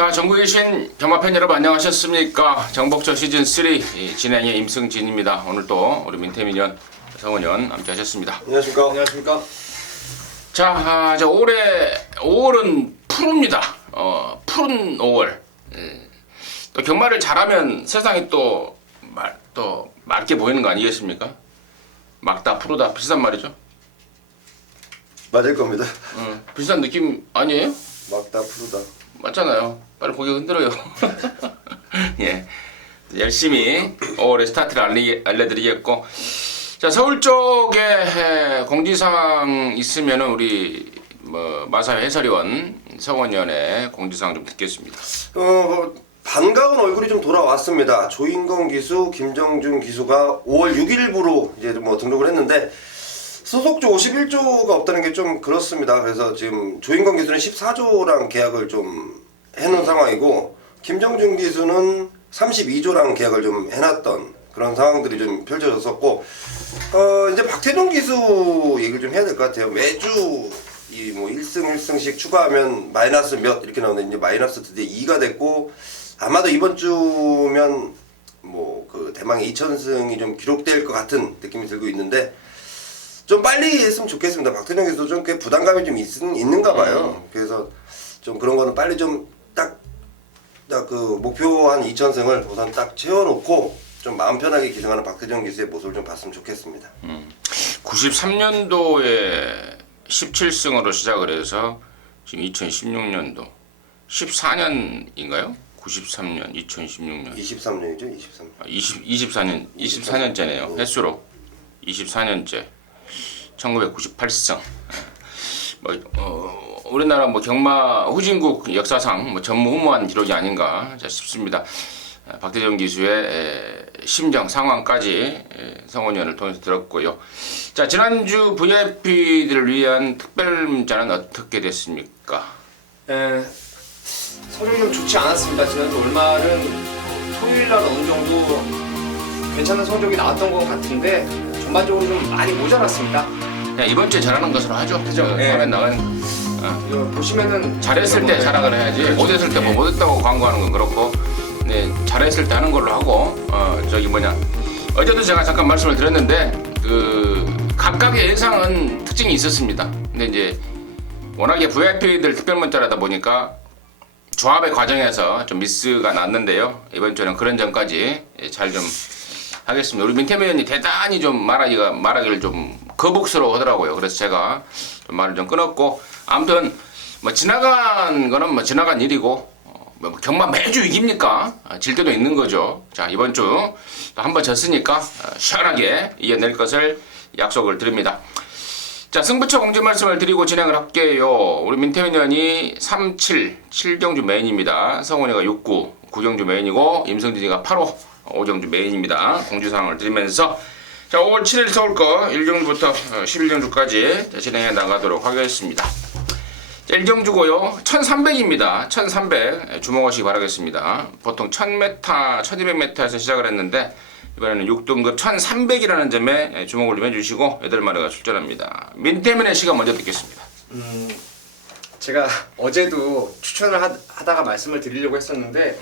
자, 전국에 계신 경마팬 여러분 안녕하셨습니까? 정복전 시즌3 진행의 임승진입니다. 오늘 또 우리 민태민연, 성원연 함께 하셨습니다. 안녕하십니까? 안녕하십니까? 자, 이제 올해 5월은 푸릅니다. 푸른 5월. 또 경마를 잘하면 세상이 또 맑게 보이는 거 아니겠습니까? 막다 푸르다 비슷한 말이죠? 맞을 겁니다. 비슷한 느낌 아니에요? 막다 푸르다. 맞잖아요. 빨리 고개 흔들어요. 예, 열심히 5월에 스타트를 알려드리겠고, 자, 서울 쪽에 공지사항 있으면은 우리 마사회 해설위원 성원연의 공지사항 좀 듣겠습니다. 반가운 얼굴이 좀 돌아왔습니다. 조인건 기수, 김정준 기수가 5월 6일부로 이제 등록을 했는데 소속조 51조가 없다는 게 좀 그렇습니다. 그래서 지금 조인건 기수는 14조랑 계약을 좀 해놓은 상황이고, 김정준 기수는 32조랑 계약을 좀 해놨던 그런 상황들이 좀 펼쳐졌었고, 이제 박태종 기수 얘기를 좀 해야 될 것 같아요. 매주 이 1승 1승씩 추가하면 마이너스 몇 이렇게 나오는데 이제 마이너스 드디어 2가 됐고, 아마도 이번 주면 그 대망의 2000승이 좀 기록될 것 같은 느낌이 들고 있는데, 좀 빨리 했으면 좋겠습니다. 박태종 기수도 좀 꽤 부담감이 좀 있는가 봐요. 그래서 좀 그런 거는 빨리 좀 딱 그 목표한 2000승을 우선 딱 채워놓고 좀 마음 편하게 기승하는 박태종 기수의 모습을 좀 봤으면 좋겠습니다. 93년도에 17승으로 시작을 해서 지금 2016년도 14년인가요? 93년, 2016년 23년이죠, 23년. 24년째네요. 횟수로 24년째 1998승. 우리나라 경마 후진국 역사상 전무후무한 기록이 아닌가 싶습니다. 박태종 기수의 심정 상황까지 성원위원을 통해서 들었고요. 자, 지난주 VIP들을 위한 특별 문자는 어떻게 됐습니까? 성적이 좀 좋지 않았습니다. 지난주 올말은 토요일날 어느 정도 괜찮은 성적이 나왔던 것 같은데 전반적으로 좀 많이 모자랐습니다. 그냥 이번 주에 잘하는 것으로 하죠. 그죠? 화면 나간 이거 보시면은 잘했을 때 자랑을 해야지. 못했을 때 못했다고 광고하는 건 그렇고, 네, 잘했을 때 하는 걸로 하고, 어제도 제가 잠깐 말씀을 드렸는데 각각의 예상은 특징이 있었습니다. 근데 이제 워낙에 VIP들 특별 문자라다 보니까 조합의 과정에서 좀 미스가 났는데요. 이번 주에는 그런 점까지 잘 좀 하겠습니다. 우리 민태민 의원이 대단히 좀 말하기를 좀 거북스러워 하더라고요. 그래서 제가 좀 말을 좀 끊었고, 아무튼 지나간 거는 지나간 일이고, 경마 매주 이깁니까? 질 때도 있는 거죠. 자, 이번 주 한 번 졌으니까 시원하게 이겨낼 것을 약속을 드립니다. 자, 승부처 공지 말씀을 드리고 진행을 할게요. 우리 민태민 의원이 7경주 메인입니다. 성원이가 9경주 메인이고, 임성진이가 5경주 메인입니다. 공지사항을 드리면서, 자, 5월 7일 서울거 1경주부터 11경주까지 진행해 나가도록 하겠습니다. 1경주고요. 1300입니다. 1300 주목하시기 바라겠습니다. 보통 1000m, 1200m에서 시작을 했는데 이번에는 6등급 1300이라는 점에 주목을 좀 해주시고 8마리가 출전합니다. 민태민의 시간 먼저 듣겠습니다. 제가 어제도 추천을 하다가 말씀을 드리려고 했었는데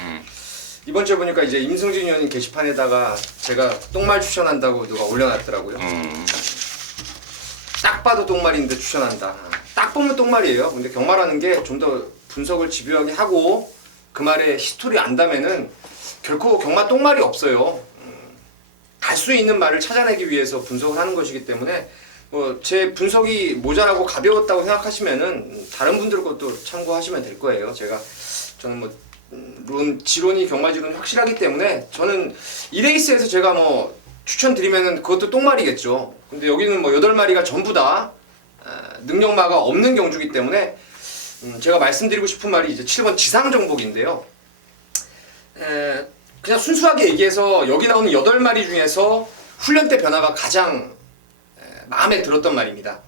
이번 주에 보니까 이제 임승진 의원님 게시판에다가 제가 똥말 추천한다고 누가 올려놨더라고요. 딱 봐도 똥말인데 추천한다. 딱 보면 똥말이에요. 근데 경마라는 게 좀 더 분석을 집요하게 하고 그 말에 히스토리 안다면은 결코 경마 똥말이 없어요. 갈 수 있는 말을 찾아내기 위해서 분석을 하는 것이기 때문에 제 분석이 모자라고 가벼웠다고 생각하시면은 다른 분들 것도 참고하시면 될 거예요. 저는 지론이 경마 지론이 확실하기 때문에 저는 이 레이스에서 제가 추천드리면은 그것도 똥말이겠죠. 근데 여기는 8마리가 전부 다 능력마가 없는 경주기 때문에 제가 말씀드리고 싶은 말이 이제 7번 지상정복인데요. 그냥 순수하게 얘기해서 여기 나오는 8마리 중에서 훈련 때 변화가 가장 마음에 들었던 말입니다.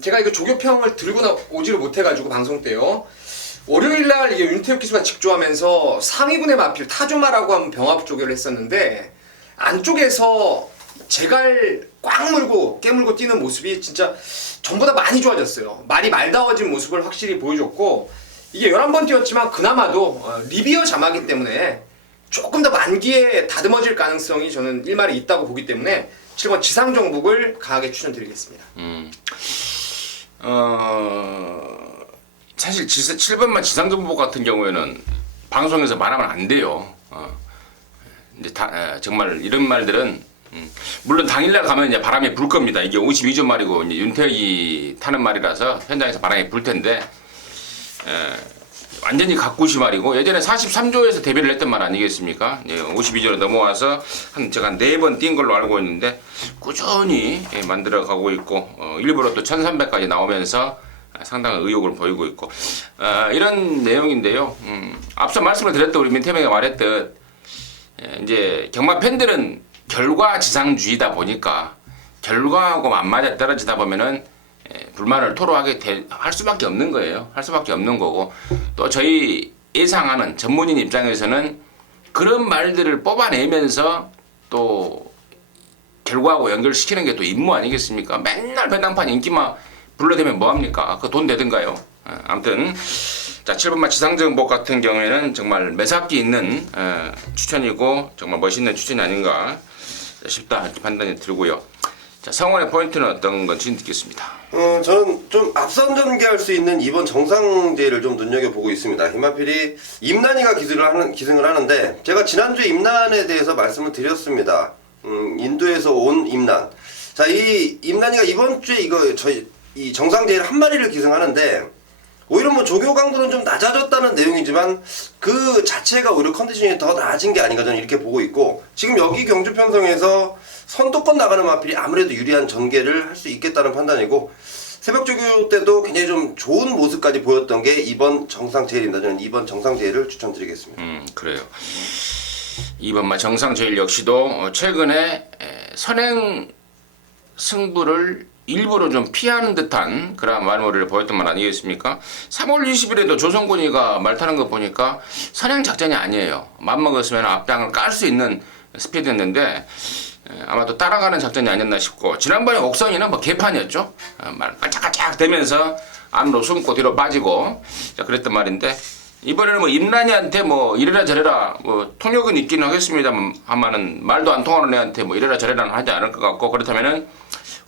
제가 이거 조교평을 들고 오지를 못해가지고 방송 때요. 월요일날 이게 윤태욱 기수가 직조하면서 상위군의 마필 타조마라고 하는 병합 조교를 했었는데 안쪽에서 제갈 꽉 물고 깨물고 뛰는 모습이 진짜 전보다 많이 좋아졌어요. 말이 말다워진 모습을 확실히 보여줬고 이게 11번 뛰었지만 그나마도 리비어 자마기 때문에 조금 더 만기에 다듬어질 가능성이 저는 1마리 있다고 보기 때문에 7번 지상정복을 강하게 추천드리겠습니다. 사실 7번만 지상정복 같은 경우에는 방송에서 말하면 안 돼요. 이제 정말 이런 말들은 물론 당일날 가면 이제 바람이 불 겁니다. 이게 52점 말이고 이제 윤태혁이 타는 말이라서 현장에서 바람이 불 텐데 완전히 가꾸시 말이고 예전에 43조에서 데뷔를 했던 말 아니겠습니까? 52조로 넘어와서 제가 한 4번 뛴 걸로 알고 있는데 꾸준히 만들어 가고 있고 일부러 또 1300까지 나오면서 상당한 의욕을 보이고 있고 이런 내용인데요. 앞서 말씀을 드렸던 우리 민태명이 말했듯 이제 경마 팬들은 결과 지상주의다 보니까 결과하고 안 맞아 떨어지다 보면은 불만을 토로하게 할 수밖에 없는 거예요. 할 수밖에 없는 거고 또 저희 예상하는 전문인 입장에서는 그런 말들을 뽑아내면서 또 결과하고 연결시키는 게 또 임무 아니겠습니까? 맨날 배당판 인기만 불러대면 뭐합니까? 그거 돈 되든가요? 아무튼 자 7번마 지상정복 같은 경우에는 정말 매사기 있는 추천이고 정말 멋있는 추천이 아닌가 싶다 이렇게 판단이 들고요. 자 성원의 포인트는 어떤 건지 듣겠습니다. 저는 좀 앞선 전개할 수 있는 이번 정상제를 좀 눈여겨보고 있습니다. 히마필이 임난이가 기승을 하는데 제가 지난주에 임난에 대해서 말씀을 드렸습니다. 인도에서 온 임난. 자, 이 임난이가 이번 주에 이 정상제일 한 마리를 기승하는데 오히려 뭐 조교 강도는 좀 낮아졌다는 내용이지만 그 자체가 오히려 컨디션이 더 나아진 게 아닌가 저는 이렇게 보고 있고 지금 여기 경주 편성에서 선두권 나가는 마필이 아무래도 유리한 전개를 할 수 있겠다는 판단이고 새벽 조교 때도 굉장히 좀 좋은 모습까지 보였던 게 이번 정상제일입니다. 저는 이번 정상제일을 추천드리겠습니다. 그래요. 이번 정상제일 역시도 최근에 선행 승부를 일부러 좀 피하는 듯한 그런 말머리를 보였던 말 아니겠습니까? 3월 20일에도 조성곤이가 말 타는 거 보니까 선행 작전이 아니에요. 맘먹었으면 앞장을 깔 수 있는 스피드였는데 아마도 따라가는 작전이 아니었나 싶고 지난번에 옥선이는 뭐 개판이었죠. 말 깔짝깔짝 대면서 안으로 숨고 뒤로 빠지고 자, 그랬던 말인데 이번에는 뭐 임란이한테 뭐 이래라 저래라 뭐 통역은 있기는 하겠습니다만은 말도 안 통하는 애한테 뭐 이래라 저래라는 하지 않을 것 같고 그렇다면은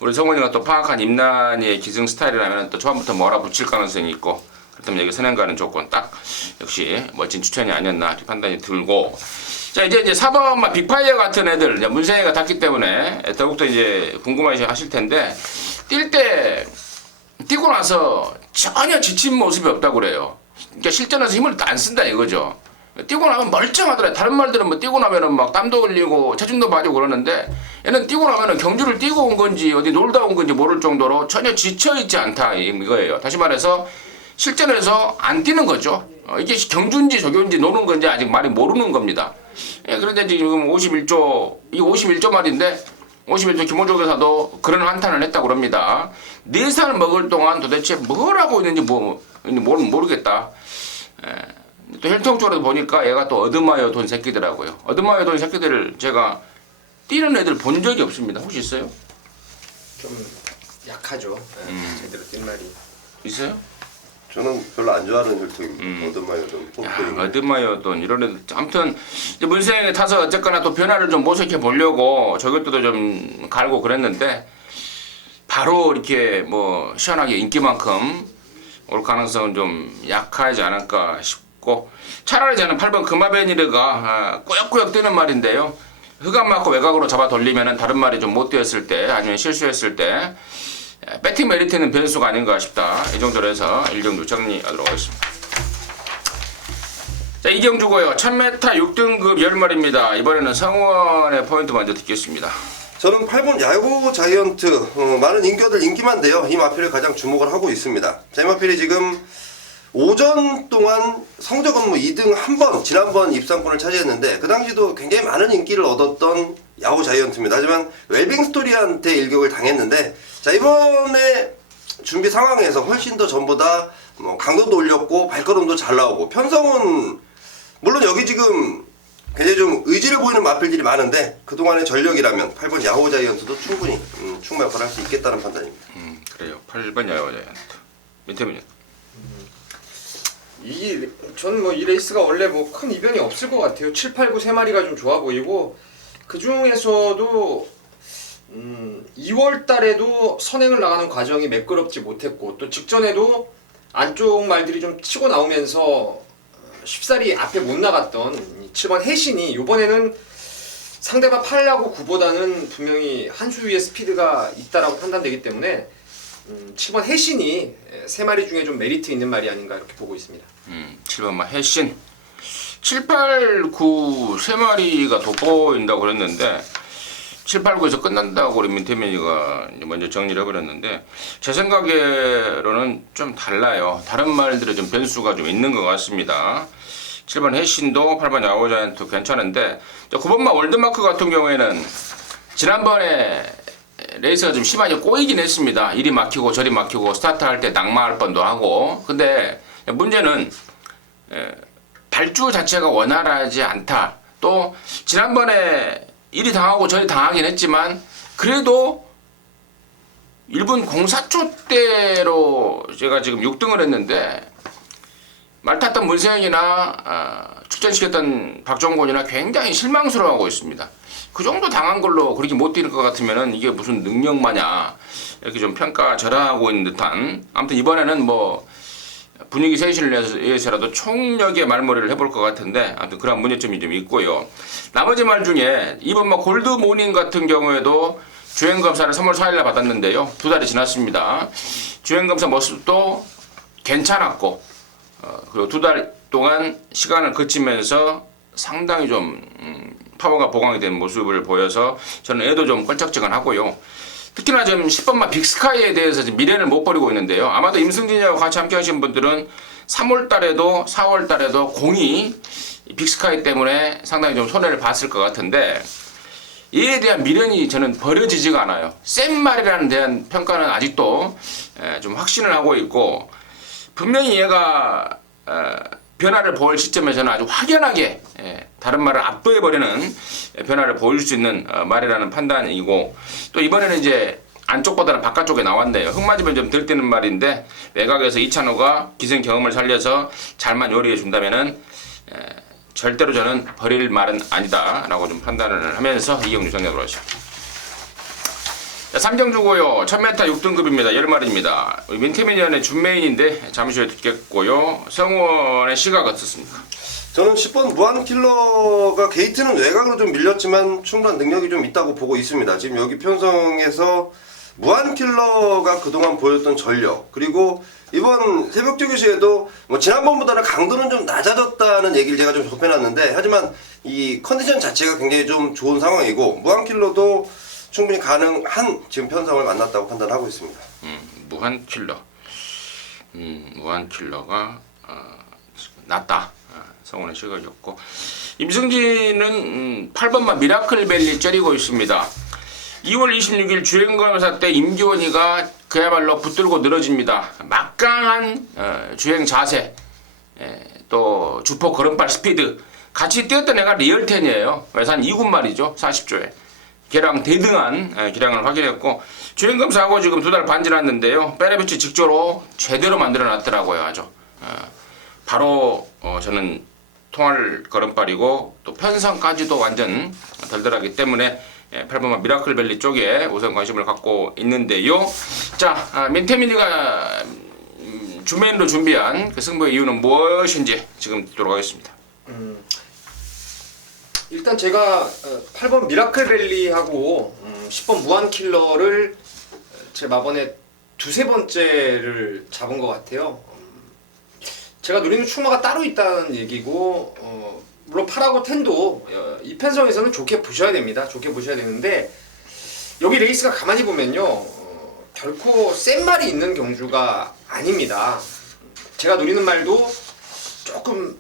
우리 성원이가 또 파악한 임란이의 기승 스타일이라면 또 초반부터 몰아붙일 가능성이 있고 그렇다면 여기 선행가는 조건 딱 역시 멋진 추천이 아니었나 이렇게 판단이 들고 자 이제 4번만 빅파이어 같은 애들 이제 문세이가 탔기 때문에 더욱더 이제 궁금하시 하실 텐데 뛰고 나서 전혀 지친 모습이 없다고 그래요. 그러니까 실전에서 힘을 안 쓴다 이거죠. 뛰고 나면 멀쩡하더라. 다른 말들은 뭐 뛰고 나면은 막 땀도 흘리고 체중도 빠지고 그러는데 얘는 뛰고 나면은 경주를 뛰고 온 건지 어디 놀다 온 건지 모를 정도로 전혀 지쳐 있지 않다 이거예요. 다시 말해서 실전에서 안 뛰는 거죠. 이게 경주인지 조교인지 노는 건지 아직 말이 모르는 겁니다. 예, 그런데 지금 51조 이 51조 말인데 51조 김호조 교사도 그런 한탄을 했다고 그럽니다. 4살 먹을 동안 도대체 뭘 하고 있는지 모르겠다. 또 혈통 쪽으로 보니까 얘가 또 어드마이어 돈 새끼더라고요. 어드마이어 돈 새끼들을 제가 뛰는 애들 본 적이 없습니다. 혹시 있어요? 좀 약하죠. 제대로 뛴 말이. 있어요? 저는 별로 안 좋아하는 혈통입니다. 어드마이어 돈. 어드마이어 돈 이런 애들 아무튼 문세영에 타서 어쨌거나 또 변화를 좀 모색해 보려고 저것도 좀 갈고 그랬는데 바로 이렇게 뭐 시원하게 인기만큼 올 가능성은 좀 약하지 않을까 싶고 차라리 저는 8번 금화베니르가 꾸역꾸역 뛰는 말인데요. 흑암 맞고 외곽으로 잡아 돌리면은 다른 말이 좀 못 뛰었을 때 아니면 실수했을 때 배팅 메리트는 변수가 아닌가 싶다. 이 정도로 해서 일경주 정리하도록 하겠습니다. 자, 이경주고요. 1000m 6등급 10마리입니다. 이번에는 성원의 포인트 먼저 듣겠습니다. 저는 8번 야구 자이언트 많은 인기만데요. 이 마필을 가장 주목을 하고 있습니다. 자, 이 마필이 지금 오전 동안 성적은 뭐 2등 한 번 지난번 입상권을 차지했는데 그 당시도 굉장히 많은 인기를 얻었던 야구 자이언트입니다. 하지만 웰빙 스토리한테 일격을 당했는데 자 이번에 준비 상황에서 훨씬 더 전보다 뭐 강도도 올렸고 발걸음도 잘 나오고 편성은 물론 여기 지금 굉장히 좀 의지를 보이는 마필들이 많은데 그동안의 전력이라면 8번 야호 자이언트도 충분히 충분히 할 수 있겠다는 판단입니다. 그래요. 8번 야호 자이언트. 민태민이. 저는 뭐 이 레이스가 원래 뭐 큰 이변이 없을 것 같아요. 7, 8, 9 세 마리가 좀 좋아 보이고 그 중에서도 2월 달에도 선행을 나가는 과정이 매끄럽지 못했고 또 직전에도 안쪽 말들이 좀 치고 나오면서 쉽사리 앞에 못 나갔던 7번 해신이 이번에는 상대방 8하고 9보다는 분명히 한 수 위의 스피드가 있다라고 판단되기 때문에 7번 해신이 세 마리 중에 좀 메리트 있는 말이 아닌가 이렇게 보고 있습니다. 7번만 해신 7, 8, 9 세 마리가 돋보인다고 그랬는데 7, 8, 9에서 끝난다고 우리 민태민이가 먼저 정리를 해버렸는데 제 생각으로는 좀 달라요. 다른 말들의 좀 변수가 좀 있는 것 같습니다. 7번 해신도 8번 야구자이언트 괜찮은데 9번만 월드마크 같은 경우에는 지난번에 레이스가 좀 심하게 꼬이긴 했습니다. 이리 막히고 저리 막히고 스타트할 때 낙마할 뻔도 하고 근데 문제는 발주 자체가 원활하지 않다. 또 지난번에 이리 당하고 저리 당하긴 했지만 그래도 1분 04초 대로 제가 지금 6등을 했는데 말 탔던 문세영이나 출전시켰던 박종곤이나 굉장히 실망스러워하고 있습니다. 그 정도 당한 걸로 그렇게 못 뛰는 것 같으면은 이게 무슨 능력 마냐 이렇게 좀 평가절하하고 있는 듯한 아무튼 이번에는 뭐 분위기 쇄신을 위해서라도 총력의 말머리를 해볼 것 같은데 아무튼 그런 문제점이 좀 있고요. 나머지 말 중에 이번 뭐 골드 모닝 같은 경우에도 주행검사를 3월 4일날 받았는데요. 2달이 지났습니다. 주행검사 모습도 괜찮았고 그리고 2달 동안 시간을 거치면서 상당히 좀 파워가 보강이 된 모습을 보여서 저는 애도 좀 껄쩍지근하고요. 특히나 좀 10번마 빅스카이에 대해서 미련을 못 버리고 있는데요. 아마도 임승진이와 같이 함께 하신 분들은 3월 달에도 4월 달에도 공이 빅스카이 때문에 상당히 좀 손해를 봤을 것 같은데 이에 대한 미련이 저는 버려지지가 않아요. 센 말이라는 대한 평가는 아직도 좀 확신을 하고 있고 분명히 얘가 변화를 보일 시점에서는 아주 확연하게 다른 말을 압도해버리는 변화를 보일 수 있는 말이라는 판단이고 또 이번에는 이제 안쪽보다는 바깥쪽에 나왔네요. 흙 맞으면 좀 들뜨는 말인데 외곽에서 이찬호가 기생 경험을 살려서 잘만 요리해 준다면은 절대로 저는 버릴 말은 아니다 라고 좀 판단을 하면서 이경주 정리하도록 하겠습니다. 3경주고요. 1000m 6등급입니다. 10마리입니다. 민태민연의 준메인인데 잠시 후에 듣겠고요. 성원의 시각 어떻습니까? 저는 10번 무한킬러가 게이트는 외곽으로 좀 밀렸지만 충분한 능력이 좀 있다고 보고 있습니다. 지금 여기 편성에서 무한킬러가 그동안 보였던 전력 그리고 이번 새벽주기시에도 뭐 지난번보다는 강도는 좀 낮아졌다는 얘기를 제가 좀 접해놨는데 하지만 이 컨디션 자체가 굉장히 좀 좋은 상황이고 무한킬러도 충분히 가능한 지금 편성을 만났다고 판단하고 있습니다. 무한킬러 무한킬러가 낫다. 성원의 시각이었고 임승진은 8번만 미라클밸리 ጨ리고 있습니다. 2월 26일 주행검사 때 임기원이가 그야말로 붙들고 늘어집니다. 막강한 주행 자세 또 주포 걸음발 스피드 같이 뛰었던 애가 리얼텐이에요. 외산 2군 말이죠. 40조에 걔랑 대등한 기량을 확인했고 주행검사하고 지금 2달 반 지났는데요. 베레비치 직조로 제대로 만들어 놨더라고요. 아주 바로 저는 통할 걸음발이고 또 편성까지도 완전 덜덜하기 때문에 8번만 미라클밸리 쪽에 우선 관심을 갖고 있는데요. 자, 민태민이가 주메인으로 준비한 그 승부의 이유는 무엇인지 지금 듣도록 하겠습니다. 일단 제가 8번 미라클밸리하고 10번 무한킬러를 제 마번에 두세 번째를 잡은 것 같아요. 제가 노리는 충마가 따로 있다는 얘기고 물론 8하고 10도 이 편성에서는 좋게 보셔야 됩니다. 좋게 보셔야 되는데 여기 레이스가 가만히 보면요 결코 센 말이 있는 경주가 아닙니다. 제가 노리는 말도 조금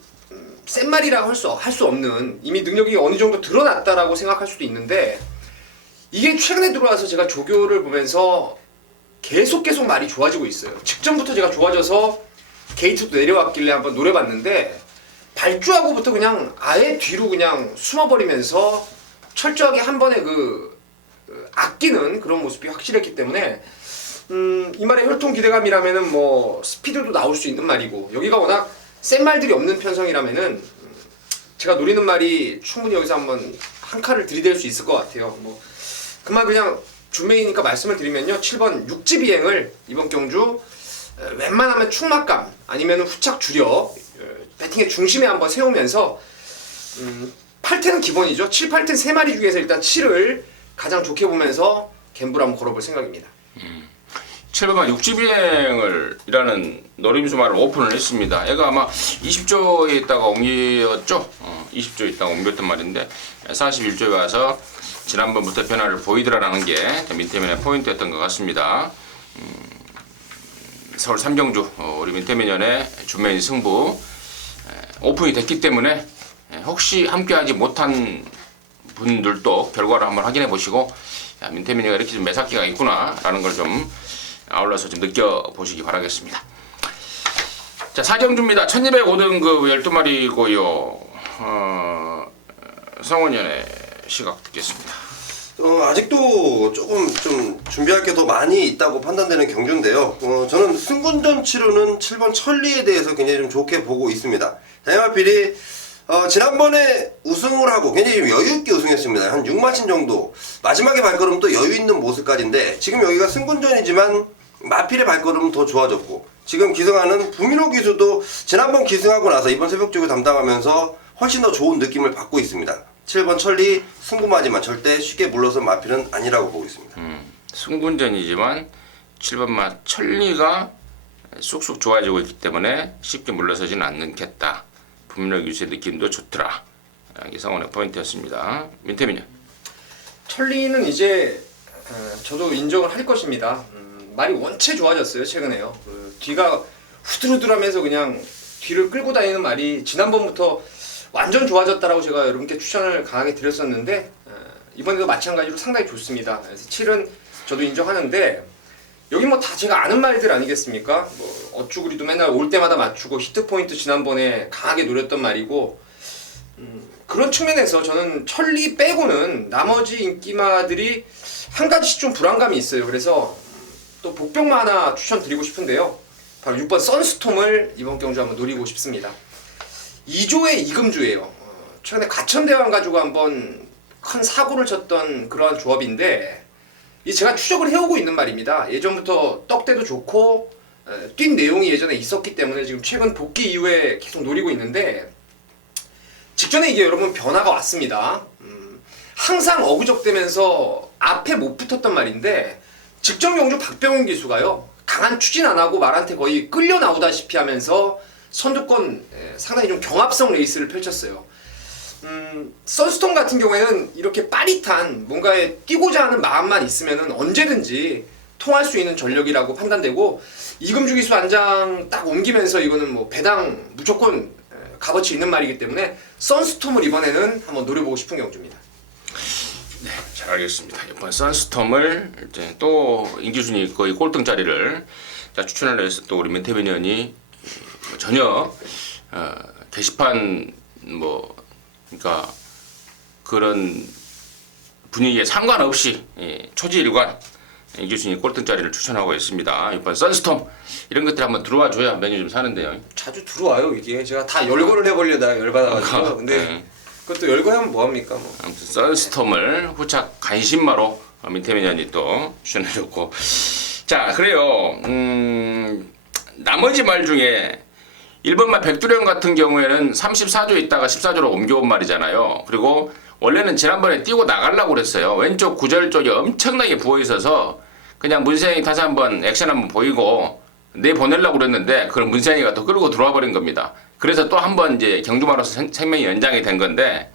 센 말이라고 할 수 없는 이미 능력이 어느 정도 드러났다라고 생각할 수도 있는데 이게 최근에 들어와서 제가 조교를 보면서 계속 말이 좋아지고 있어요. 직전부터 제가 좋아져서 게이트도 내려왔길래 한번 노려봤는데 발주하고부터 그냥 아예 뒤로 그냥 숨어버리면서 철저하게 한 번에 아끼는 그런 모습이 확실했기 때문에 이 말의 혈통 기대감이라면은 뭐 스피드도 나올 수 있는 말이고 여기가 워낙 센 말들이 없는 편성이라면은 제가 노리는 말이 충분히 여기서 한번 한 칼을 들이댈 수 있을 것 같아요. 뭐 그만 그냥 준메이니까 말씀을 드리면요. 7번 육지 비행을 이번 경주 웬만하면 충막감 아니면 후착 주력 배팅의 중심에 한번 세우면서 8텐은 기본이죠. 7, 8텐 3마리 중에서 일단 7을 가장 좋게 보면서 갬블 한번 걸어볼 생각입니다. 7번만 육지비행을 이라는 노림수말을 오픈을 했습니다. 얘가 아마 20조에 있다가 옮겼죠. 20조에 있다가 옮겼단 말인데 41조에 와서 지난번부터 변화를 보이더라라는 게 민태민의 포인트였던 것 같습니다. 서울 삼경주 우리 민태민연의 준메인 승부 오픈이 됐기 때문에 혹시 함께하지 못한 분들도 결과를 한번 확인해 보시고 민태민이가 이렇게 좀 매사기가 있구나라는 걸 좀 아울러서 좀 느껴보시기 바라겠습니다. 자, 사경주입니다. 1205등급 12마리고요. 성원연의 시각 듣겠습니다. 아직도 조금 좀 준비할 게 더 많이 있다고 판단되는 경주인데요. 저는 승군전 치르는 7번 천리에 대해서 굉장히 좀 좋게 보고 있습니다. 다이마필이 지난번에 우승을 하고 굉장히 좀 여유있게 우승했습니다. 한 6마친 정도. 마지막에 발걸음도 여유있는 모습까지인데 지금 여기가 승군전이지만 마필의 발걸음은 더 좋아졌고 지금 기승하는 부민호 기수도 지난번 기승하고 나서 이번 새벽주고 담당하면서 훨씬 더 좋은 느낌을 받고 있습니다. 7번 천리 승부마지만 절대 쉽게 물러선 마필은 아니라고 보고 있습니다. 승군전이지만 7번 천리가 쑥쑥 좋아지고 있기 때문에 쉽게 물러서지는 않겠다. 분명 유세 느낌도 좋더라. 이게 성원의 포인트였습니다. 민태민요. 천리는 이제 저도 인정을 할 것입니다. 말이 원체 좋아졌어요 최근에요. 뒤가 후들후들하면서 그냥 뒤를 끌고 다니는 말이 지난번부터 완전 좋아졌다라고 제가 여러분께 추천을 강하게 드렸었는데 이번에도 마찬가지로 상당히 좋습니다. 그래서 7은 저도 인정하는데 여기 뭐 다 제가 아는 말들 아니겠습니까? 뭐 어쭈구리도 맨날 올 때마다 맞추고 히트 포인트 지난번에 강하게 노렸던 말이고 그런 측면에서 저는 천리 빼고는 나머지 인기마들이 한 가지씩 좀 불안감이 있어요. 그래서 또 복병마 하나 추천드리고 싶은데요. 바로 6번 선스톰을 이번 경주 한번 노리고 싶습니다. 2조의 이금주예요. 최근에 과천대왕 가지고 한번 큰 사고를 쳤던 그러한 조합인데 이 제가 추적을 해오고 있는 말입니다. 예전부터 떡대도 좋고 뛴 내용이 예전에 있었기 때문에 지금 최근 복귀 이후에 계속 노리고 있는데 직전에 이게 여러분 변화가 왔습니다. 항상 어그적대면서 앞에 못 붙었던 말인데 직전 경주 박병훈 기수가요 강한 추진 안 하고 말한테 거의 끌려 나오다시피 하면서 선두권 상당히 좀 경합성 레이스를 펼쳤어요. 선스톰 같은 경우에는 이렇게 빠릿한 뭔가에 뛰고자 하는 마음만 있으면은 언제든지 통할 수 있는 전력이라고 판단되고 이금주 기수 안장 딱 옮기면서 이거는 뭐 배당 무조건 값어치 있는 말이기 때문에 선스톰을 이번에는 한번 노려보고 싶은 경주입니다. 네, 잘 알겠습니다. 이번 선스톰을 이제 또 인기순위 거의 꼴등 자리를 추천을 해서 또 우리 민태민연이 전혀 게시판 뭐 그러니까 그런 분위기에 상관없이 초지일관 이규순이 꼴등 자리를 추천하고 있습니다. 이번 선스톰 이런 것들 한번 들어와 줘야 메뉴 좀 사는데요. 자주 들어와요 이게. 제가 다 열거를 해버리려다가 열받아가지고. 근데 네. 그것도 열거하면 뭐합니까 뭐. 아무튼 선스톰을 후착 간신마로 민태민연이 또 추천해줬고 자 그래요. 나머지 말 중에 1번마 백두령 같은 경우에는 34조 있다가 14조로 옮겨온 말이잖아요. 그리고 원래는 지난번에 뛰고 나가려고 그랬어요. 왼쪽 구절 쪽이 엄청나게 부어있어서 그냥 문세영이 다시 한번 액션 한번 보이고 내보내려고 그랬는데 그걸 문세영이가 더 끌고 들어와 버린 겁니다. 그래서 또 한번 이제 경주마로서 생명이 연장이 된 건데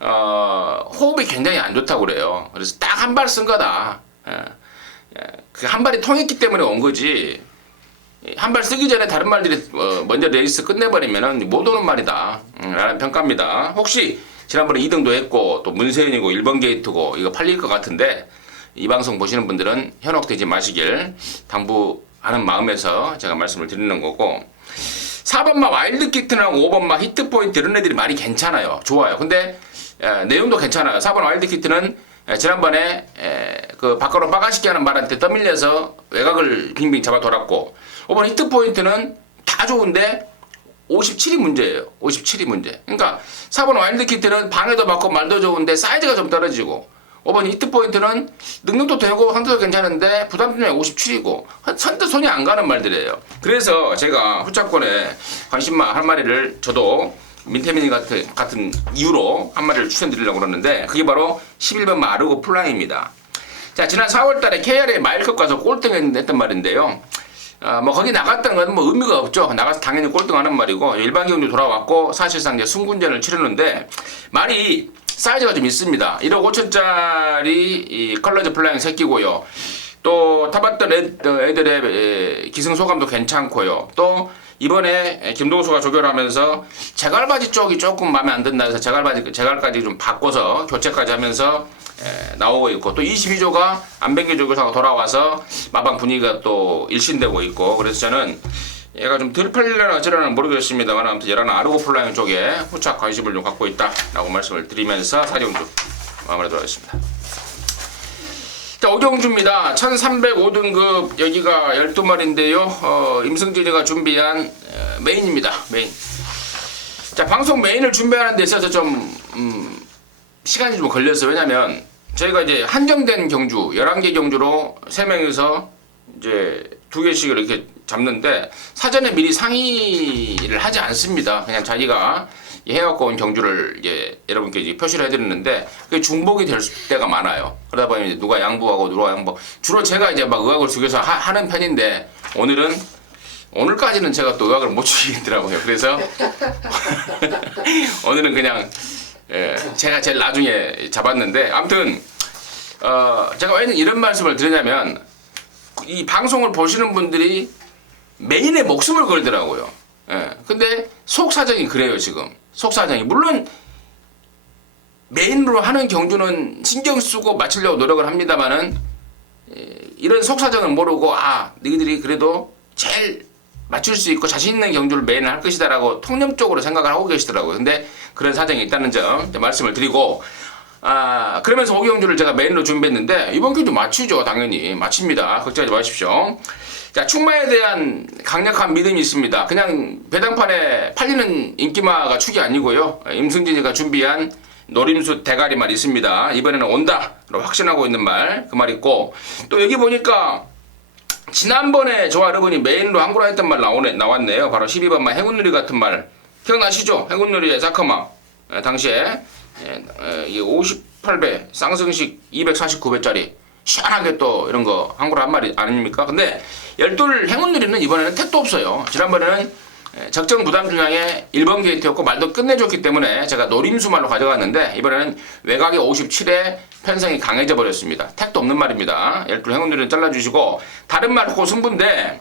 호흡이 굉장히 안 좋다고 그래요. 그래서 딱 한 발 쓴 거다. 그 한 발이 통했기 때문에 온 거지. 한 발 쓰기 전에 다른 말들이 먼저 레이스 끝내버리면은 못 오는 말이다 라는 평가입니다. 혹시 지난번에 2등도 했고 또 문세윤이고 1번 게이트고 이거 팔릴 것 같은데 이 방송 보시는 분들은 현혹되지 마시길 당부하는 마음에서 제가 말씀을 드리는 거고 4번마 와일드키트랑 5번마 히트포인트 이런 애들이 말이 괜찮아요. 좋아요. 근데 내용도 괜찮아요. 4번 와일드키트는 지난번에 그 바깥으로 빠가시게 하는 말한테 떠밀려서 외곽을 빙빙 잡아 돌았고 5번 히트포인트는 다 좋은데 57이 문제예요. 57이 문제. 그러니까 4번 와일드키트는 방에도 맞고 말도 좋은데 사이즈가 좀 떨어지고 5번 히트포인트는 능력도 되고 상태도 괜찮은데 부담점이 57이고 선뜻 손이 안 가는 말들이에요. 그래서 제가 후차권에 관심만 한 마리를 저도 민태민이 같은 이유로 한 마리를 추천드리려고 그러는데 그게 바로 11번 마르고 플랑입니다. 자, 지난 4월달에 KRA 마일컵 가서 꼴등했던 말인데요. 뭐 거기 나갔던 건 뭐 의미가 없죠. 나가서 당연히 꼴등하는 말이고 일반 경주 돌아왔고 사실상 이제 승군전을 치르는데 말이 사이즈가 좀 있습니다. 1억 5천짜리 이 컬러즈 플라잉 새끼고요. 또 타봤던 애들의 기승 소감도 괜찮고요. 또 이번에 김동수가 조결하면서 제갈바지 쪽이 조금 마음에 안 든다 해서 제갈까지 좀 바꿔서 교체까지 하면서 나오고 있고 또 22조가 안백기 조교사가 돌아와서 마방 분위기가 또 일신되고 있고 그래서 저는 얘가 좀 덜 팔리려나 어쩌려나 모르겠습니다만 아무튼 얘라는 아르고 플라잉 쪽에 후착 관심을 좀 갖고 있다라고 말씀을 드리면서 사경주 마무리하도록 하겠습니다. 자, 오경주입니다. 1305등급 여기가 12마리인데요. 임승진이가 준비한 메인입니다. 메인. 자, 방송 메인을 준비하는 데 있어서 좀 시간이 좀 걸렸어요. 왜냐면 저희가 이제 한정된 경주 11개 경주로 3명이서 이제 2개씩 이렇게 잡는데 사전에 미리 상의를 하지 않습니다. 그냥 자기가 해갖고 온 경주를 이제 여러분께 이제 표시를 해드리는데 그게 중복이 될 때가 많아요. 그러다 보니 이제 누가 양보하고 누가 양보. 주로 제가 이제 막 의학을 숙여서 하는 편인데 오늘까지는 제가 또 의학을 못 죽이겠더라고요. 그래서 오늘은 그냥 제가 제일 나중에 잡았는데 아무튼 제가 왜 이런 말씀을 드리냐면 이 방송을 보시는 분들이 메인에 목숨을 걸더라고요. 근데 속 사정이 그래요 지금. 속 사정이 물론 메인으로 하는 경주는 신경 쓰고 맞추려고 노력을 합니다만은 이런 속 사정을 모르고 너희들이 그래도 제일 맞출 수 있고 자신 있는 경주를 메인을 할 것이다라고 통념적으로 생각을 하고 계시더라고요. 근데 그런 사정이 있다는 점 말씀을 드리고 그러면서 오경주를 제가 메인으로 준비했는데 이번 경주 맞추죠. 당연히 맞춥니다. 걱정하지 마십시오. 자, 충마에 대한 강력한 믿음이 있습니다. 그냥 배당판에 팔리는 인기마가 축이 아니고요. 임승진이가 준비한 노림수 대가리 말 있습니다. 이번에는 온다로 확신하고 있는 말 그 말 있고 또 여기 보니까 지난번에 저와 여러분이 메인으로 한구라 했던 말 나왔네요. 바로 12번만 행운누리 같은 말 기억나시죠? 행운누리의 사커마 당시에 58배 쌍승식 249배짜리 시원하게 또 이런 거 한구라 한 말이 아닙니까? 근데 12 행운누리는 이번에는 택도 없어요. 지난번에는 적정 부담 중량의 1번 게이트였고 말도 끝내줬기 때문에 제가 노림수 말로 가져갔는데 이번에는 외곽이 57에 편성이 강해져 버렸습니다. 택도 없는 말입니다. 12 행운누리는 잘라주시고 다른 말 고 승부인데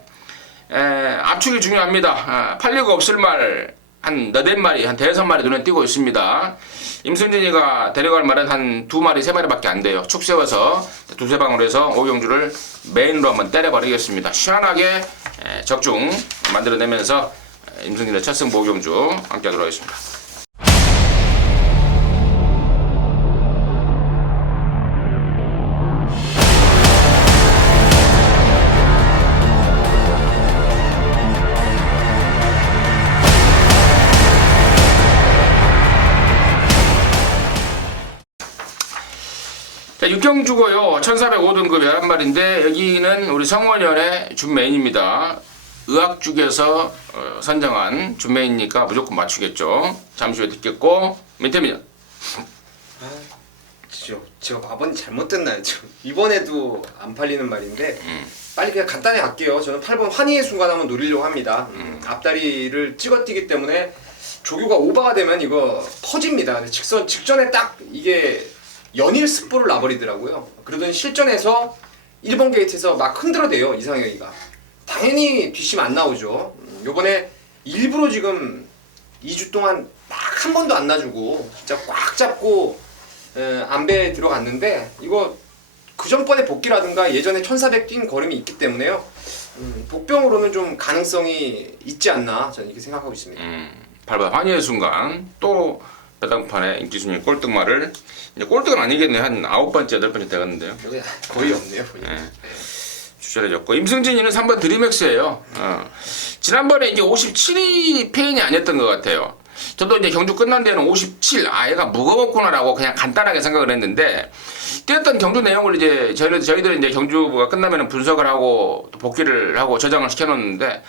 압축이 중요합니다. 팔리고 없을 말 한 4마리, 한 5마리 눈에 띄고 있습니다. 임승진이가 데려갈 말은 한 2마리, 3마리밖에 안 돼요. 축 세워서 2-3방으로 해서 오경주를 메인으로 한번 때려버리겠습니다. 시원하게 적중 만들어내면서 임승진의 첫 승부 오경주 함께 하도록 하겠습니다. 자, 육경주고요. 1405등급 11마리인데 여기는 우리 성원연의 준메인입니다. 의학죽에서 선정한 준메인이니까 무조건 맞추겠죠. 잠시 후에 듣겠고 민태민은 제가 마번이 잘못됐나요? 이번에도 안 팔리는 말인데 빨리 그냥 간단히 갈게요. 저는 8번 환희의 순간 한번 노리려고 합니다. 앞다리를 찍어뛰기 때문에 조교가 오버가 되면 이거 터집니다. 근데 직전에 딱 이게 연일 스포를 놔버리더라고요. 그러더니 실전에서 1번 게이트에서 막 흔들어대요. 이상혁이가. 당연히 뒷심 안 나오죠. 요번에 일부러 지금 2주 동안 막 한 번도 안 놔주고 진짜 꽉 잡고 안배에 들어갔는데 이거 그 전번에 복귀라든가 예전에 1400 뛴 걸음이 있기 때문에요. 복병으로는 좀 가능성이 있지 않나 저는 이렇게 생각하고 있습니다. 8번 환희의 순간 또 배당판에 인기순위 꼴등말을 이제 꼴등은 아니겠네. 한 9번째, 8번째 돼갔는데요. 여기 거의 없네요. 보니까. 추천해줬고 임승진이는 3번 드림엑스예요. 지난번에 이제 57이 페인이 아니었던 것 같아요. 저도 이제 경주 끝난 데는 57, 얘가 무거웠구나라고 그냥 간단하게 생각을 했는데 뛰었던 경주 내용을 이제 저희들은 이제 경주가 끝나면 분석을 하고 또 복귀를 하고 저장을 시켜놓는데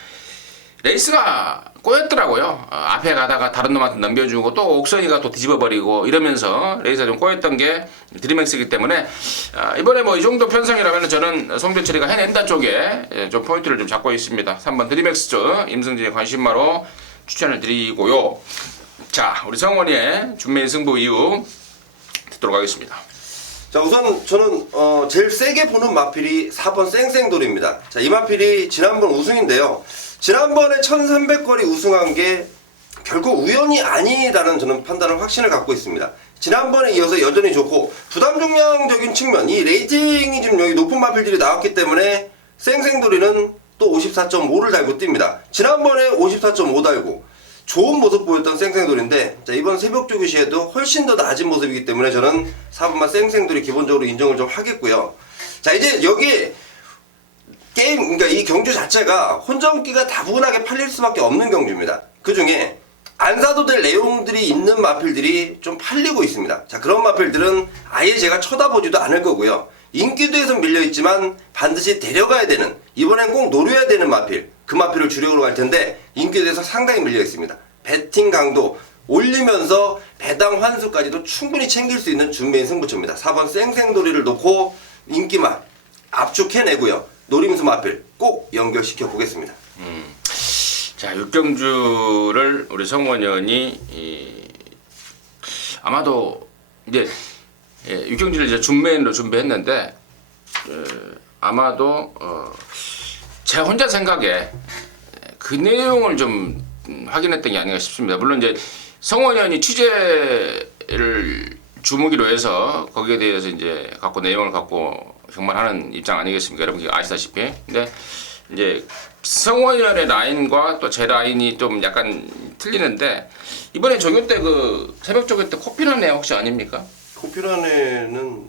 레이스가 꼬였더라고요. 앞에 가다가 다른 놈한테 넘겨주고 또 옥선이가 또 뒤집어버리고 이러면서 레이스가 좀 꼬였던 게 드림엑스이기 때문에 이번에 뭐 이 정도 편성이라면 저는 송교철이가 해낸다 쪽에 좀 포인트를 좀 잡고 있습니다. 3번 드림엑스 쪽 임승진의 관심마로 추천을 드리고요. 자, 우리 성원이의 준매인 승부 이유 듣도록 하겠습니다. 자, 우선 저는 제일 세게 보는 마필이 4번 쌩쌩돌입니다. 자, 이 마필이 지난번 우승인데요. 지난번에 1300거리 우승한 게 결코 우연이 아니다라는 저는 판단을 확신을 갖고 있습니다. 지난번에 이어서 여전히 좋고 부담 중량적인 측면, 이 레이팅이 좀 여기 높은 마필들이 나왔기 때문에 쌩쌩돌이는 또 54.5를 달고 뜁니다. 지난번에 54.5 달고 좋은 모습 보였던 쌩쌩돌인데, 자, 이번 새벽 조기 시에도 훨씬 더 낮은 모습이기 때문에 저는 4번만 쌩쌩돌이 기본적으로 인정을 좀 하겠고요. 자, 이제 여기 게임, 그러니까 이 경주 자체가 혼전기가 다분하게 팔릴 수밖에 없는 경주입니다. 그 중에 안 사도 될 내용들이 있는 마필들이 좀 팔리고 있습니다. 자, 그런 마필들은 아예 제가 쳐다보지도 않을 거고요. 인기도에선 밀려있지만 반드시 데려가야 되는, 이번엔 꼭 노려야 되는 마필, 그 마필을 주력으로 갈 텐데 인기도에서 상당히 밀려있습니다. 배팅 강도 올리면서 배당 환수까지도 충분히 챙길 수 있는 준비인 승부처입니다. 4번 쌩쌩돌이를 놓고 인기만 압축해내고요. 노림수 마필 꼭 연결시켜 보겠습니다. 자, 육경주를 우리 성원현이 아마도 이제 육경주를 이제 준메인으로 준비했는데 아마도 제 혼자 생각에 그 내용을 좀 확인했던 게 아닌가 싶습니다. 물론 이제 성원현이 취재를 주무기로 해서 거기에 대해서 이제 갖고 내용을 갖고 경만하는 입장 아니겠습니까? 여러분 아시다시피. 근데 이제 성원현의 라인과 또 제 라인이 좀 약간 틀리는데 이번에 조교 때 그 새벽 조교 때 코피나네 혹시 아닙니까? 코피란에는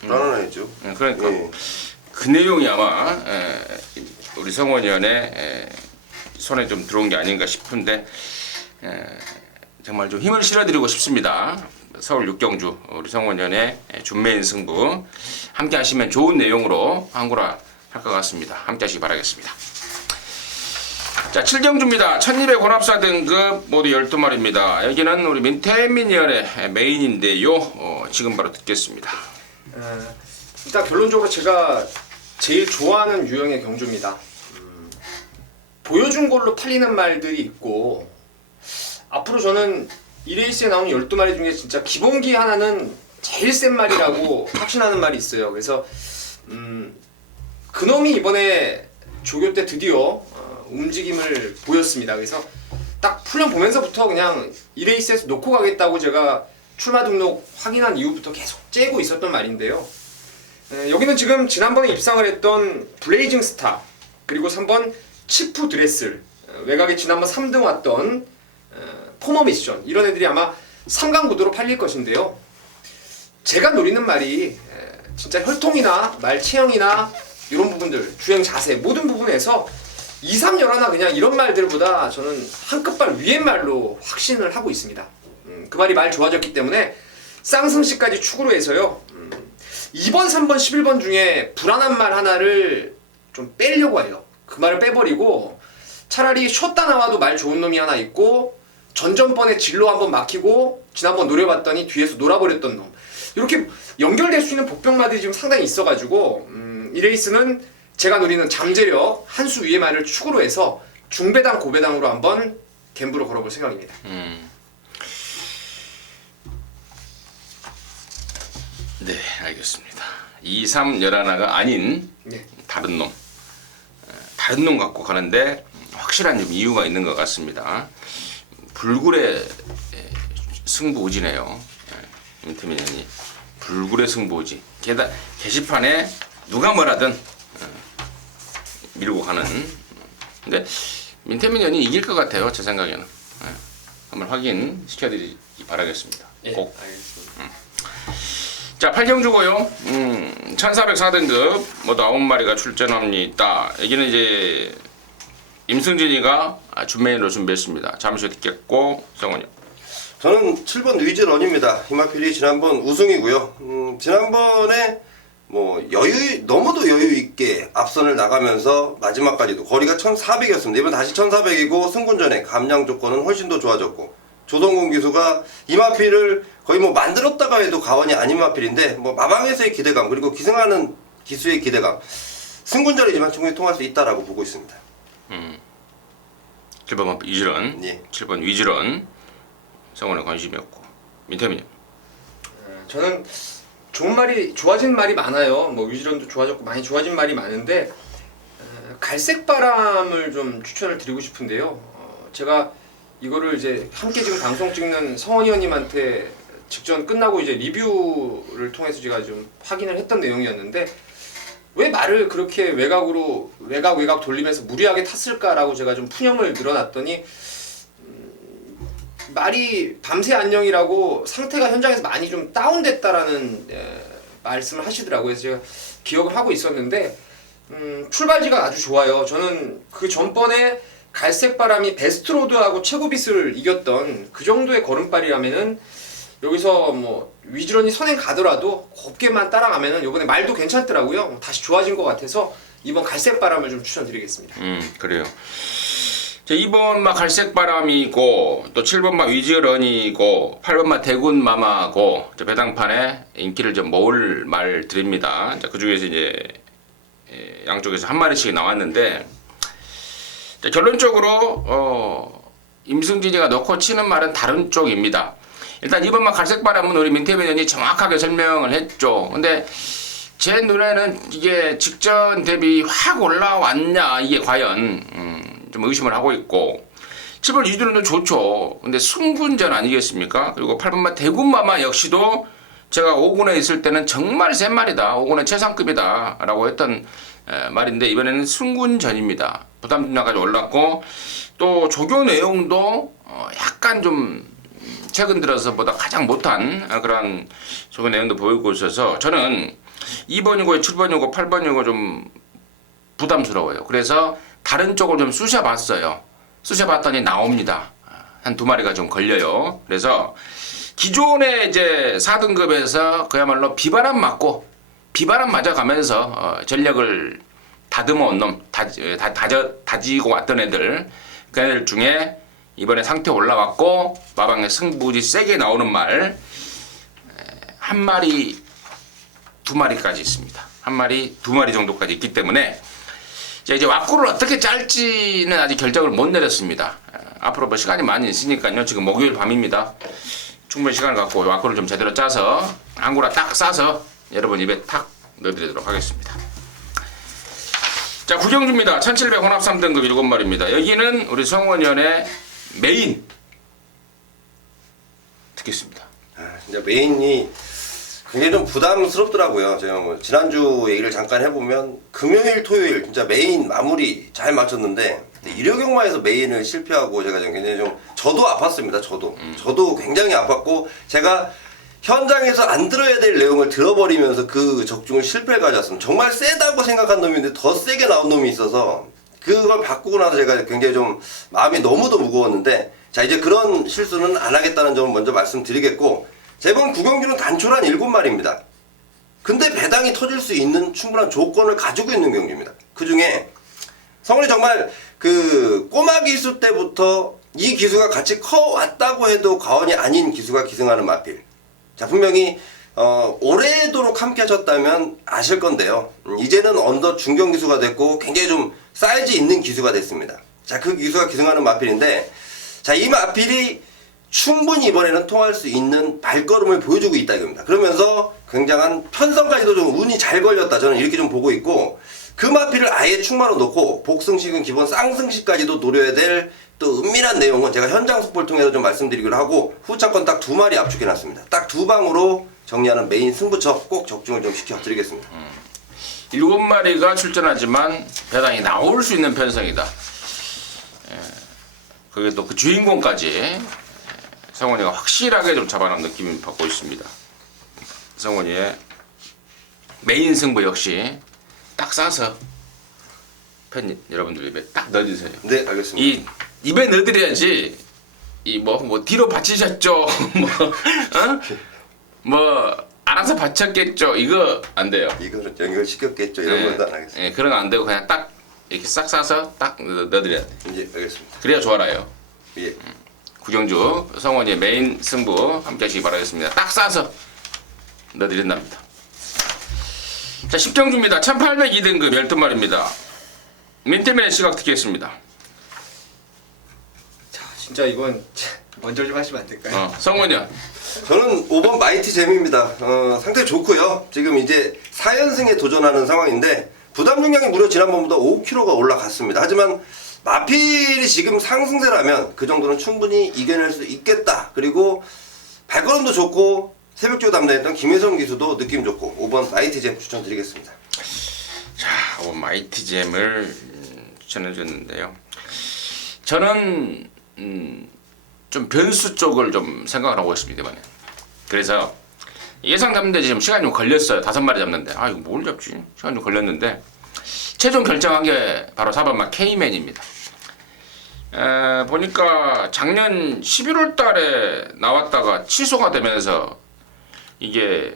불안하죠. 그러니까 예. 그 내용이 아마 우리 성원현의 손에 좀 들어온 게 아닌가 싶은데 정말 좀 힘을 실어드리고 싶습니다. 서울 육경주 우리 성원현의 준매인 승부 함께 하시면 좋은 내용으로 한구라 할 것 같습니다. 함께 하시기 바라겠습니다. 자, 7경주입니다. 1200 혼합사 등급 모두 12마리입니다. 여기는 우리 민태민위원의 메인인데요. 지금 바로 듣겠습니다. 일단 결론적으로 제가 제일 좋아하는 유형의 경주입니다. 보여준 걸로 팔리는 말들이 있고 앞으로 저는 이 레이스에 나오는 12마리 중에 진짜 기본기 하나는 제일 센 말이라고 확신하는 말이 있어요. 그래서 그놈이 이번에 조교 때 드디어 움직임을 보였습니다. 그래서 딱 훈련 보면서부터 그냥 이 레이스에서 놓고 가겠다고 제가 출마 등록 확인한 이후부터 계속 째고 있었던 말인데요. 여기는 지금 지난번에 입상을 했던 블레이징 스타, 그리고 3번 치프 드레슬, 외곽에 지난번 3등 왔던 포머 미션, 이런 애들이 아마 3강 구도로 팔릴 것인데요. 제가 노리는 말이 진짜 혈통이나 말 체형이나 이런 부분들, 주행 자세 모든 부분에서 2, 3 열하나 그냥 이런 말들보다 저는 한 끗발 위의 말로 확신을 하고 있습니다. 그 말이 말 좋아졌기 때문에 쌍승씨까지 축으로 해서요. 2번, 3번, 11번 중에 불안한 말 하나를 좀 빼려고 해요. 그 말을 빼버리고 차라리 쉬었다 나와도 말 좋은 놈이 하나 있고 전전번에 진로 한번 막히고 지난번 노려봤더니 뒤에서 놀아버렸던 놈, 이렇게 연결될 수 있는 복병마들이 지금 상당히 있어가지고 이 레이스는 제가 노리는 잠재력 한 수 위의 말을 축으로 해서 중배당 고배당으로 한번 갬블을 걸어볼 생각입니다. 네, 알겠습니다. 2, 3 11가 아닌 네. 다른 놈 갖고 가는데 확실한 좀 이유가 있는 것 같습니다. 불굴의 승부지네요. 임태민 형이 불굴의 승부지. 게시판에 누가 뭐라든 밀고 가는. 근데 민태민 형이 이길 것 같아요. 제 생각에는. 한번 확인시켜드리기 바라겠습니다. 예, 꼭. 알겠습니다. 자, 8경주고요. 1404등급 모두 9마리가 출전합니다. 여기는 이제 임승진이가 준메인으로 준비했습니다. 잠시 후에 듣겠고, 성원이. 저는 7번 위즈런입니다. 이마필이 지난번 우승이고요. 지난번에 뭐 너무도 여유 있게 앞선을 나가면서 마지막까지도 거리가 1400이었습니다. 이번 다시 1400이고 승군전에 감량 조건은 훨씬 더 좋아졌고 조성곤 기수가 이마필을 거의 뭐 만들었다가 해도 과언이 아닌 이마필인데 뭐 마방에서의 기대감 그리고 기승하는 기수의 기대감 승군전이지만 충분히 통할 수 있다라고 보고 있습니다. 7번 위즈런, 예. 7번 위즈런 성원의 관심이었고 민태민이. 저는 좋아진 말이 많아요. 뭐 위즈런도 좋아졌고 많이 좋아진 말이 많은데 갈색 바람을 좀 추천을 드리고 싶은데요. 제가 이거를 이제 함께 지금 방송 찍는 성원이 형님한테 직전 끝나고 이제 리뷰를 통해서 제가 좀 확인을 했던 내용이었는데 왜 말을 그렇게 외곽 돌리면서 무리하게 탔을까라고 제가 좀 푸념을 늘어놨더니 말이 밤새 안녕이라고 상태가 현장에서 많이 좀 다운됐다라는 말씀을 하시더라고요. 그래서 제가 기억을 하고 있었는데 출발지가 아주 좋아요. 저는 그 전번에 갈색 바람이 베스트로드하고 최고빗을 이겼던 그 정도의 걸음발이라면은 여기서 뭐 위즈런이 선행 가더라도 곱게만 따라가면은 이번에 말도 괜찮더라고요. 다시 좋아진 것 같아서 이번 갈색 바람을 좀 추천드리겠습니다. 그래요. 자, 2번 막 갈색 바람이고 또 7번 막 위즈런이고 8번 막 대군 마마고 배당판에 인기를 좀 모을 말 드립니다. 자, 그 중에서 이제 양쪽에서 한 마리씩 나왔는데 자, 결론적으로 임승진이가 넣고 치는 말은 다른 쪽입니다. 일단 2번 막 갈색 바람은 우리 민태민 의원이 정확하게 설명을 했죠. 근데 제 눈에는 이게 직전 대비 확 올라왔냐 이게 과연 좀 의심을 하고 있고 7번 위즈런도 좋죠. 근데 승군전 아니겠습니까? 그리고 8번마 대군마마 역시도 제가 5군에 있을 때는 정말 셋말이다. 5군의 최상급이다 라고 했던 말인데 이번에는 승군전입니다. 부담중량까지 올랐고 또 조교 내용도 약간 좀 최근 들어서보다 가장 못한 그런 조교 내용도 보이고 있어서 저는 2번이고 7번이고 8번이고 좀 부담스러워요. 그래서 다른 쪽을 좀 쑤셔봤어요. 쑤셔봤더니 나옵니다. 한 2마리가 좀 걸려요. 그래서 기존의 이제 4등급에서 그야말로 비바람 맞고 비바람 맞아가면서 전력을 다듬어 온 놈, 다지고 왔던 애들 그 애들 중에 이번에 상태 올라왔고 마방에 승부지 세게 나오는 말 1마리, 2마리까지 있습니다. 1마리, 2마리 정도까지 있기 때문에 이제 왁구를 어떻게 짤지는 아직 결정을 못 내렸습니다. 앞으로 뭐 시간이 많이 있으니까요. 지금 목요일 밤입니다. 충분히 시간을 갖고 왁구를 좀 제대로 짜서 한구라 딱 싸서 여러분 입에 탁 넣어드리도록 하겠습니다. 자, 구경주입니다. 1700 혼합 3등급 7마리입니다. 여기는 우리 성원위원의 메인 듣겠습니다. 진짜 메인이 굉장히 좀 부담스럽더라고요. 제가 뭐 지난주 얘기를 잠깐 해보면 금요일, 토요일 진짜 메인 마무리 잘 맞췄는데 일요경마에서 메인을 실패하고 제가 굉장히 좀 저도 아팠습니다. 저도 굉장히 아팠고 제가 현장에서 안 들어야 될 내용을 들어버리면서 그 적중을 실패를 가져왔습니다. 정말 세다고 생각한 놈인데 더 세게 나온 놈이 있어서 그걸 바꾸고 나서 제가 굉장히 좀 마음이 너무도 무거웠는데 자 이제 그런 실수는 안 하겠다는 점을 먼저 말씀드리겠고 제번 구경주는 단촐한 7마리입니다. 근데 배당이 터질 수 있는 충분한 조건을 가지고 있는 경주입니다. 그 중에 성훈이 정말 그 꼬마 기수 때부터 이 기수가 같이 커왔다고 해도 과언이 아닌 기수가 기승하는 마필. 자 분명히 오래도록 함께 하셨다면 아실 건데요. 이제는 언더 중견 기수가 됐고 굉장히 좀 사이즈 있는 기수가 됐습니다. 자 그 기수가 기승하는 마필인데 자 이 마필이 충분히 이번에는 통할 수 있는 발걸음을 보여주고 있다 이겁니다. 그러면서 굉장한 편성까지도 좀 운이 잘 걸렸다 저는 이렇게 좀 보고 있고 그 마필을 아예 충마로 놓고 복승식은 기본 쌍승식까지도 노려야 될 또 은밀한 내용은 제가 현장 속보를 통해서 좀 말씀드리기로 하고 후차권 딱 2마리 압축해놨습니다. 딱 2방으로 정리하는 메인 승부처 꼭 적중을 좀 시켜드리겠습니다. 7마리가 출전하지만 배당이 나올 수 있는 편성이다. 그게 또 그 주인공까지 성원이가 확실하게 좀 잡아놓은 느낌을 받고 있습니다. 성원이의 메인 승부 역시 딱 싸서 팬 여러분들 입에 딱 넣어주세요. 네, 알겠습니다. 이 입에 넣어드려야지 이 뭐 뒤로 받치셨죠 뭐 알아서 받쳤겠죠 이거 안 돼요. 이거는 연결시켰겠죠. 이런 것도 안 하겠습니다. 예, 그런 거 안 되고 그냥 딱 이렇게 싹 싸서 딱 넣어드려야 돼. 예, 알겠습니다. 그래야 좋아라요. 예. 구경주 성원이의 메인 승부 함께 하시기 바라겠습니다. 딱 싸서 넣어드린답니다. 자 10경주입니다. 1802등급 12마리입니다. 민태민의 시각 듣겠습니다. 자, 진짜 이건 먼저 좀 하시면 안 될까요? 성원이야. 저는 5번 마이티 잼입니다. 상태 좋고요. 지금 이제 4연승에 도전하는 상황인데 부담 중량이 무려 지난번보다 5kg가 올라갔습니다. 하지만 마필이 지금 상승세라면 그 정도는 충분히 이겨낼 수 있겠다. 그리고 발걸음도 좋고 새벽주 담당했던 김혜성 기수도 느낌 좋고 5번 마이티 잼 추천드리겠습니다. 자, 5번 마이티잼을 추천해 줬는데요. 저는 좀 변수 쪽을 좀 생각을 하고 있습니다 이번에. 그래서 예상 잡는데 지금 시간이 좀 걸렸어요. 5마리 잡는데 아 이거 뭘 잡지? 시간이 좀 걸렸는데 최종 결정한 게 바로 4번 막 K맨입니다. 보니까 작년 11월 달에 나왔다가 취소가 되면서 이게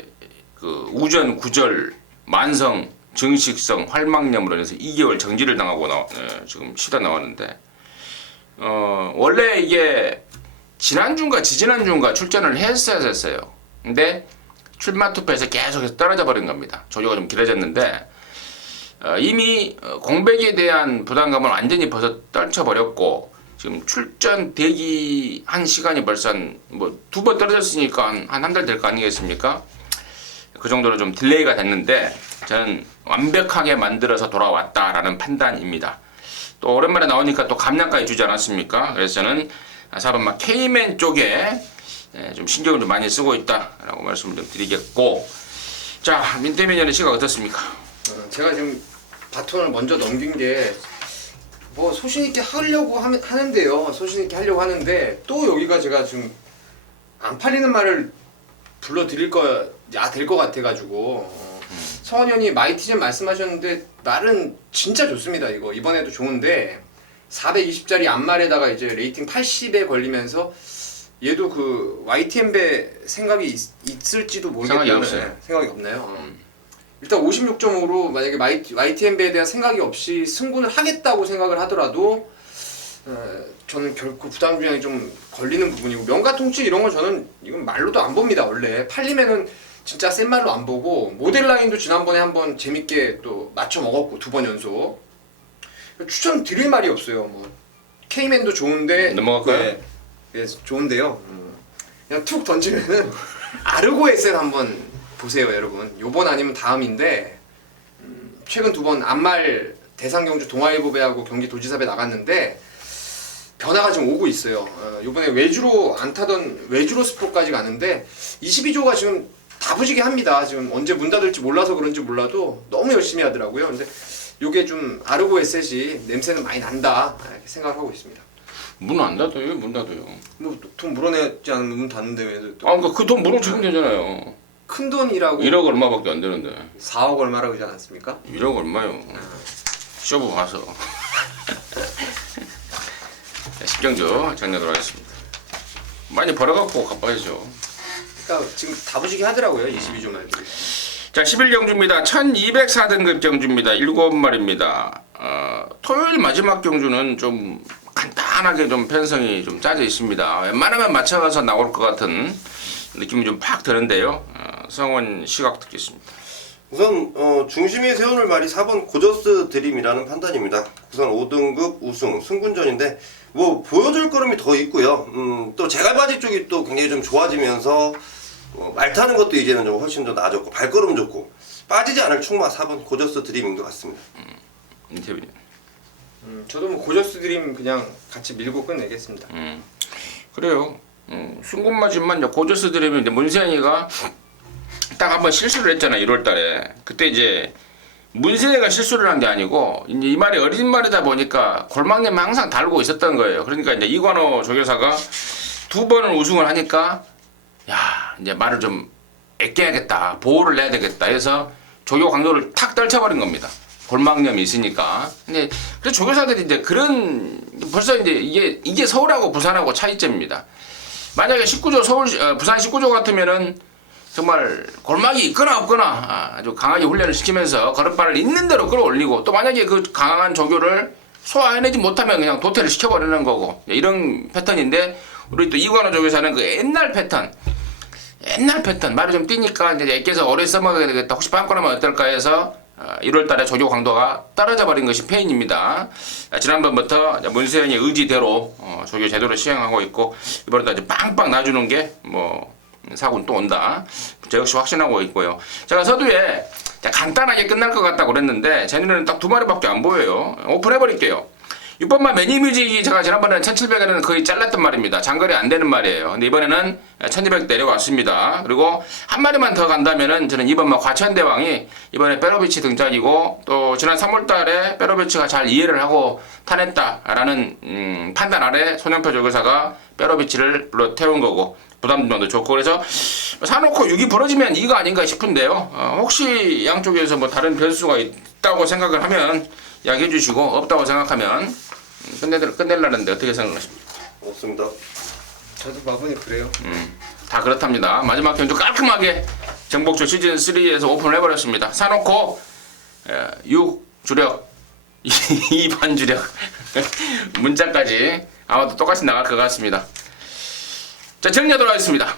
그 우전 구절 만성 증식성 활막염으로 인해서 2개월 정지를 당하고 지금 쉬다 나왔는데 원래 이게 지난주인가 지지난주인가 출전을 했어야 됐어요. 근데 출마 투표에서 계속해서 떨어져 버린 겁니다. 조조가 좀 길어졌는데 이미 공백에 대한 부담감을 완전히 떨쳐버렸고 지금 출전 대기한 시간이 벌써 뭐 2번 떨어졌으니까 한 달 될 거 아니겠습니까? 그 정도로 좀 딜레이가 됐는데 저는 완벽하게 만들어서 돌아왔다라는 판단입니다. 또 오랜만에 나오니까 또 감량까지 주지 않았습니까? 그래서 저는 4번 막 K맨 쪽에 좀 신경을 좀 많이 쓰고 있다라고 말씀을 좀 드리겠고, 자 민태민의 시각 어떻습니까? 제가 지금 바톤을 먼저 넘긴 게 뭐 소신 있게 하려고 하는데요. 소신 있게 하려고 하는데 또 여기가 제가 지금 안 팔리는 말을 불러드릴 될 것 같아가지고 성원현이 마이티젠 말씀하셨는데 말은 진짜 좋습니다. 이거 이번에도 좋은데 420짜리 앞말에다가 이제 레이팅 80에 걸리면서 얘도 그 YTM배 생각이 있을지도 모르겠다는 생각이 없어요. 생각이 없나요? 일단 56.5로 만약에 YTM배에 대한 생각이 없이 승군을 하겠다고 생각을 하더라도 저는 결코 부담 중량이 좀 걸리는 부분이고 명가통치 이런 건 저는 이건 말로도 안 봅니다. 원래 팔리면은 진짜 센 말로 안 보고 모델 라인도 지난번에 한번 재밌게 또 맞춰 먹었고 2번 연속 추천 드릴 말이 없어요. 뭐 K맨도 좋은데 넘어갈까요? 네, 좋은데요. 그냥 툭 던지면은 아르고 SL 한번 보세요, 여러분. 요번 아니면 다음인데 최근 2번 안말 대상경주 동아일보배하고 경기도지사배 나갔는데 변화가 지금 오고 있어요. 요번에 외주로 안 타던 외주로 스포까지 가는데 22조가 지금 다부지게 합니다. 지금 언제 문 닫을지 몰라서 그런지 몰라도 너무 열심히 하더라고요. 근데 요게 좀 아르고 에셋이 냄새는 많이 난다 이렇게 생각을 하고 있습니다. 문 안 닫아요? 문 닫아요. 뭐 돈 물어내지 않으면 문 닫는데 왜 또 그러니까 그 돈 물어주면 되잖아요. 큰 돈이라고 1억 얼마밖에 안 되는데. 4억 얼마라고 하지 않았습니까? 1억 얼마요? 쇼부 가서. 10경주 정리하도록 하겠습니다. 많이 벌어갖고 갚아야죠. 그러니까 지금 다부지게 하더라고요. 22조 말고. 자 11경주입니다. 1204등급 경주입니다. 7마리입니다. 토요일 마지막 경주는 좀 간단하게 좀 편성이 좀 짜져 있습니다. 웬만하면 맞춰가서 나올 것 같은 느낌이 좀 팍 드는데요. 성원 시각 듣겠습니다. 우선 중심에 세워놓을 말이 4번 고저스 드림이라는 판단입니다. 우선 5등급 우승 승군전인데 뭐 보여줄 걸음이 더 있고요. 또 제갈바지 쪽이 또 굉장히 좀 좋아지면서 말 타는 것도 이제는 좀 훨씬 더 나아졌고 발걸음 좋고 빠지지 않을 충마 4번 고저스 드림인 것 같습니다. 인터뷰. 저도 뭐 고저스 드림 그냥 같이 밀고 끝내겠습니다. 그래요. 순금마지만 고저스 드림이 이제 문세현이가 딱 한번 실수를 했잖아요. 1월달에. 그때 이제 문세현이가 실수를 한 게 아니고 이제 이 말이 어린 말이다 보니까 골망님이 항상 달고 있었던 거예요. 그러니까 이제 이관호 조교사가 2번을 우승을 하니까 야 이제 말을 좀 애껴야겠다, 보호를 해야 되겠다 해서 조교 강도를 탁 떨쳐버린 겁니다. 골망념이 있으니까. 근데 그래서 조교사들이 이제 그런 벌써 이제 이게 서울하고 부산하고 차이점입니다. 만약에 19조 부산 19조 같으면은 정말 골막이 있거나 없거나 아주 강하게 훈련을 시키면서 걸음발을 있는 대로 끌어올리고, 또 만약에 그 강한 조교를 소화해내지 못하면 그냥 도태를 시켜버리는 거고, 이런 패턴인데, 우리 또 이관호 조교사는 그 옛날 패턴 말이 좀 띄니까 이제 애껴서 오래 써먹어야 되겠다, 혹시 빵꾸나면 어떨까 해서 1월 달에 조교 강도가 떨어져 버린 것이 페인입니다. 지난번부터 문세현이 의지대로 조교 제도를 시행하고 있고, 이번에도 아주 빵빵 놔주는 게 뭐 사고는 또 온다, 저 역시 확신하고 있고요. 제가 서두에 간단하게 끝날 것 같다고 그랬는데 제 눈에는 딱 두 마리밖에 안 보여요. 오픈해버릴게요. 6번만 매니뮤직이 제가 지난번에는 1700에는 거의 잘랐던 말입니다. 장거리 안 되는 말이에요. 근데 이번에는 1200 내려왔습니다. 그리고 한 마리만 더 간다면은 저는 2번만 과천대왕이 이번에 페로비치 등장이고, 또 지난 3월 달에 페로비치가 잘 이해를 하고 타냈다라는 판단 아래 손영표 조교사가 페로비치를 불러 태운 거고, 부담도 좋고, 그래서 사놓고 6이 부러지면 이거 아닌가 싶은데요. 혹시 양쪽에서 뭐 다른 변수가 있다고 생각을 하면 이야기해 주시고, 없다고 생각하면 끝내려는데 어떻게 생각하십니까? 없습니다. 저도 마분이 그래요. 다 그렇답니다. 마지막 경주 깔끔하게 정복조 시즌 3에서 오픈을 해버렸습니다. 사놓고 6 주력 2반 주력 문자까지 아마도 똑같이 나갈 것 같습니다. 자, 정리하도록 하겠습니다.